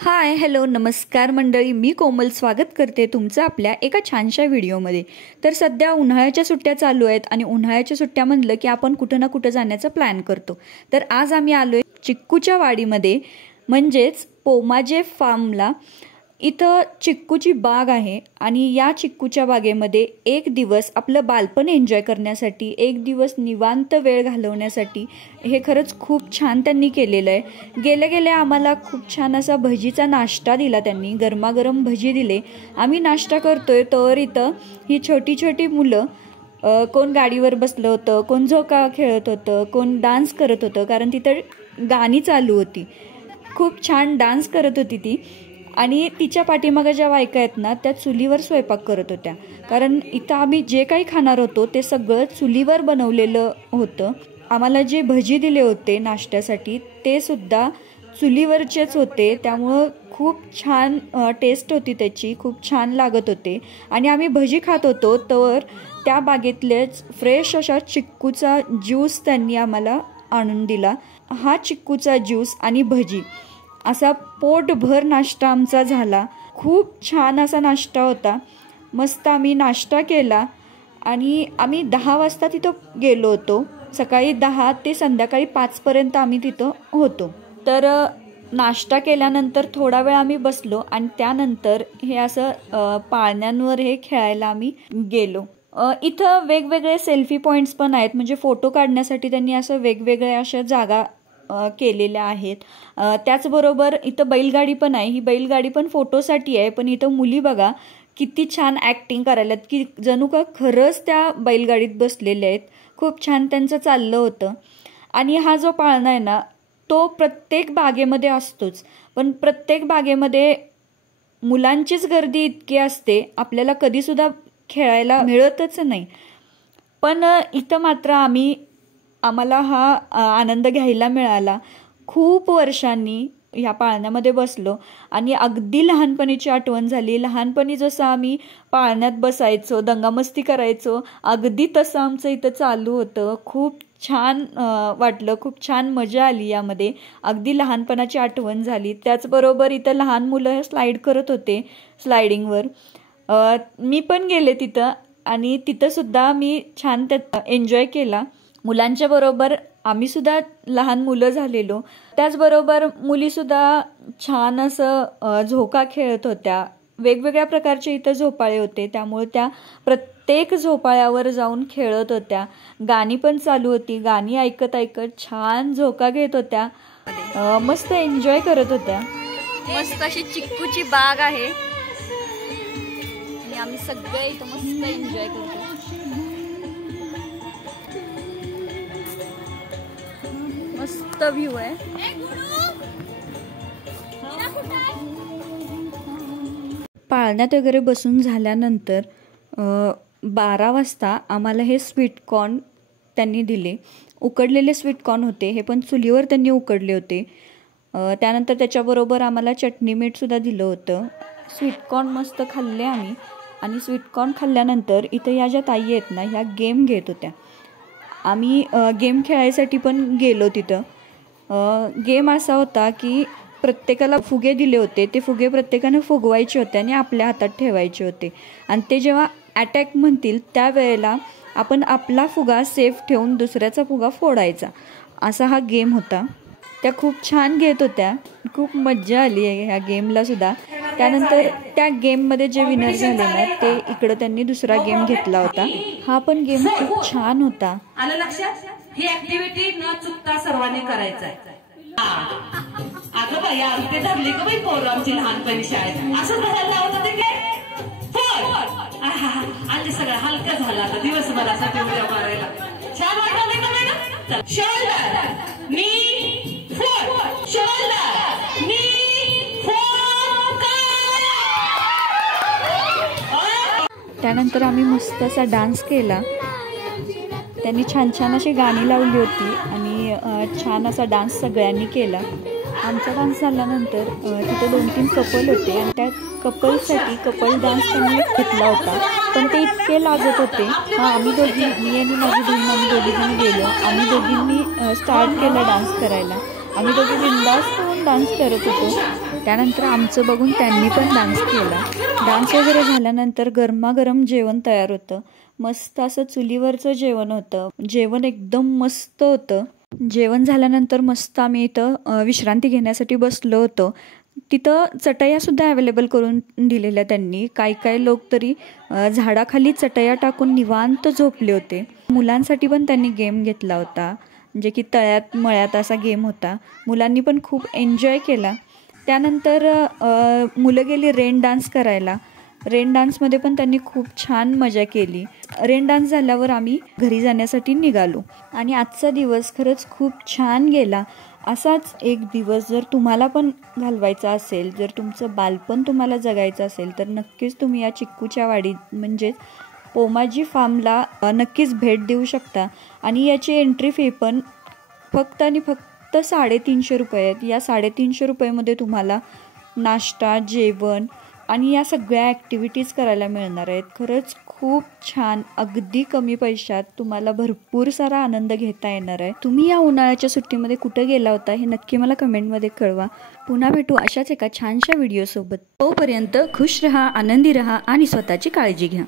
Hi hello नमस्कार मंडळी, मी कोमल स्वागत करते तुमचं आपल्या एका छानशा व्हिडिओमध्ये। तर सध्या उन्हाळ्याच्या सुट्ट्या चालू आहेत आणि उन्हाळ्याच्या सुट्ट्या म्हणलं की आपण कुठं ना कुठं जाण्याचा प्लॅन करतो। तर आज आम्ही आलोय चिक्कूच्या वाडीमध्ये, म्हणजेच पोमाजे फार्मला। इथं चिक्कूची बाग आहे आणि या चिक्कूच्या बागेमध्ये एक दिवस आपलं बालपण एन्जॉय करण्यासाठी, एक दिवस निवांत वेळ घालवण्यासाठी हे खरंच खूप छान त्यांनी केलेलं आहे। गेल्या आम्हाला खूप छान असा भजीचा नाश्ता दिला त्यांनी, गरमागरम भजी दिले। आम्ही नाश्ता करतोय तर इथं ही छोटी छोटी मुलं, कोण गाडीवर बसलं होतं, कोण झोका खेळत होतं, कोण डान्स करत होतं, कारण तिथं गाणी चालू होती। खूप छान डान्स करत होती ती आणि तिच्या पाठीमागे ज्या बायका आहेत ना त्या चुलीवर स्वयंपाक करत होत्या, कारण इथं आम्ही जे काही खाणार होतो ते सगळं चुलीवर बनवलेलं होतं। आम्हाला जे भजी दिले होते नाश्त्यासाठी ते सुद्धा चुलीवरचेच होते, त्यामुळं खूप छान टेस्ट होती त्याची, खूप छान लागत होते। आणि आम्ही भजी खात होतो तर त्या बागेतलेच फ्रेश अशा चिक्कूचा ज्यूस त्यांनी आम्हाला आणून दिला। हा चिक्कूचा ज्यूस आणि भजी असा पोटभर नाश्ता आमचा झाला। खूप छान असा नाश्ता होता, मस्त आम्ही नाश्ता केला आणि आम्ही 10 वाजता तिथं गेलो होतो। सकाळी 10 ते संध्याकाळी 5 पर्यंत आम्ही तिथं होतो। तर नाश्ता केल्यानंतर थोडा वेळ आम्ही बसलो आणि त्यानंतर हे असं पाळण्यांवर हे खेळायला आम्ही गेलो। इथं वेगवेगळे सेल्फी पॉइंट्स पण आहेत, म्हणजे फोटो काढण्यासाठी त्यांनी असं वेगवेगळ्या अशा जागा केलेल्या आहेत। त्याचबरोबर इथं बैलगाडी पण आहे, ही बैलगाडी पण फोटोसाठी आहे, पण इथं मुली बघा किती छान ॲक्टिंग करायला की जणू का खरंच त्या बैलगाडीत बसलेल्या आहेत। खूप छान त्यांचं चाललं होतं। आणि हा जो पाळणा आहे ना तो प्रत्येक बागेमध्ये असतोच, पण प्रत्येक बागेमध्ये मुलांचीच गर्दी इतकी असते, आपल्याला कधीसुद्धा खेळायला मिळतच नाही। पण इथं मात्र आम्हाला हा आनंद घ्यायला मिळाला। खूप वर्षांनी ह्या पाळण्यामध्ये बसलो आणि अगदी लहानपणीची आठवण झाली। लहानपणी जसं आम्ही पाळण्यात बसायचो, दंगामस्ती करायचो, अगदी तसं आमचं इथं चालू होतं। खूप छान वाटलं, खूप छान मजा आली यामध्ये, अगदी लहानपणाची आठवण झाली। त्याचबरोबर इथं लहान मुलं स्लाईड करत होते स्लायडिंगवर, मी पण गेले तिथं आणि तिथं सुद्धा मी छान त्यात एन्जॉय केला। मुलांच्या बरोबर आम्ही सुद्धा लहान मुलं झालेलो। त्याचबरोबर मुली सुद्धा छान असं झोका खेळत होत्या। वेगवेगळ्या प्रकारचे इथं झोपाळे होते, त्यामुळे त्या प्रत्येक झोपाळ्यावर जाऊन खेळत होत्या। गाणी पण चालू होती, गाणी ऐकत ऐकत छान झोका घेत होत्या, मस्त एन्जॉय करत होत्या। मस्त अशी चिक्कूची बाग आहे आणि आम्ही सगळे इथं मस्त एन्जॉय करतो। मस्त व्ह्यू आहे। पाळण्यात वगैरे बसून झाल्यानंतर 12 वाजता आम्हाला हे स्वीट कॉर्न त्यांनी दिले। उकडलेले स्वीट कॉर्न होते, हे पण चुलीवर त्यांनी उकडले होते। त्यानंतर त्याच्याबरोबर आम्हाला चटणी मीठ सुद्धा दिलं होतं। स्वीट कॉर्न मस्त खाल्ले आम्ही आणि स्वीट कॉर्न खाल्ल्यानंतर इथं या ज्या ताई आहेत ना ह्या गेम घेत होत्या। आम्ही गेम खेळायसाठी पण गेलो तिथं। गेम असा होता की प्रत्येकाला फुगे दिले होते, ते फुगे प्रत्येकाने फुगवायचे होते आणि आपल्या हातात ठेवायचे होते आणि ते जेव्हा अटॅक म्हणतील त्यावेळेला आपण आपला फुगा सेफ ठेवून दुसऱ्याचा फुगा फोडायचा, असा हा गेम होता। त्या खूप छान घेत होत्या, खूप मज्जा आली आहे ह्या गेमला सुद्धा। त्यानंतर त्या गेममध्ये जे विनर झाले ना ते इकडं त्यांनी दुसरा गेम घेतला होता, हा पण गेम खूप छान होता। आलं लक्षात? ही ऍक्टिव्हिटी न चुकता सर्वांनी करायचं आहे। अगं बाई ते धरली का बाई पोरं आमची लहानपणी शाळेत असं धरायला लावत होते की आणि सगळं हलकं झालं आता दिवसभरासाठी उड्या मारायला। छान वाटलं का मॅडम? शोल्डर नी फोर, शोल्डर नी त्यानंतर आम्ही मस्त असा डान्स केला। त्यांनी छान छान अशी गाणी लावली होती आणि छान असा डान्स सगळ्यांनी केला। आमचा डान्स झाल्यानंतर तिथे 2-3 कपल होते आणि त्या कपलसाठी कपल डान्स त्यांनी घेतला होता, पण ते इतके लाजत होते। आम्ही दोघी, मी आणि माझी बहीण, आम्ही दोघीजण गेलो। आम्ही दोघींनी स्टार्ट केला डान्स करायला। आम्ही दोघी बिंदास होऊन डान्स करत होतो। त्यानंतर आमचं बघून त्यांनी पण डान्स केला. डान्स वगैरे झाल्यानंतर गरमागरम जेवण तयार होतं. मस्त असं चुलीवरचं जेवण होतं. जेवण एकदम मस्त होतं. जेवण झाल्यानंतर मस्त आम्ही इथं विश्रांती घेण्यासाठी बसलो होतो. तिथं चटयासुद्धा अवेलेबल करून दिलेल्या त्यांनी. काही लोक तरी झाडाखाली चटया टाकून निवांत झोपले होते. मुलांसाठी पण त्यांनी गेम घेतला होता, म्हणजे की तळ्यात मळ्यात असा गेम होता. मुलांनी पण खूप एन्जॉय केला. त्यानंतर मुलं गेली रेन डान्स करायला. रेन डान्समध्ये पण त्यांनी खूप छान मजा केली. रेन डान्स झाल्यावर आम्ही घरी जाण्यासाठी निघालो आणि आजचा दिवस खरंच खूप छान गेला. असाच एक दिवस जर तुम्हाला पण घालवायचा असेल, जर तुमचं बालपण तुम्हाला जगायचं असेल तर नक्कीच तुम्ही या चिक्कूच्या वाडीत म्हणजेच पोमाजी फार्मला नक्कीच भेट देऊ शकता. आणि याची एंट्री फी पण फक्त आणि फक्त 350 रुपये आहेत. या 350 रुपयेमध्ये तुम्हाला नाश्ता, जेवण आणि या सगळ्या ॲक्टिव्हिटीज करायला मिळणार आहेत. खरंच खूप छान, अगदी कमी पैशात तुम्हाला भरपूर सारा आनंद घेता येणार आहे. तुम्ही या उन्हाळ्याच्या सुट्टीमध्ये कुठं गेला होता हे नक्की मला कमेंटमध्ये कळवा. पुन्हा भेटू अशाच एका छानशा व्हिडिओसोबत. तोपर्यंत खुश रहा, आनंदी रहा आणि स्वतःची काळजी घ्या.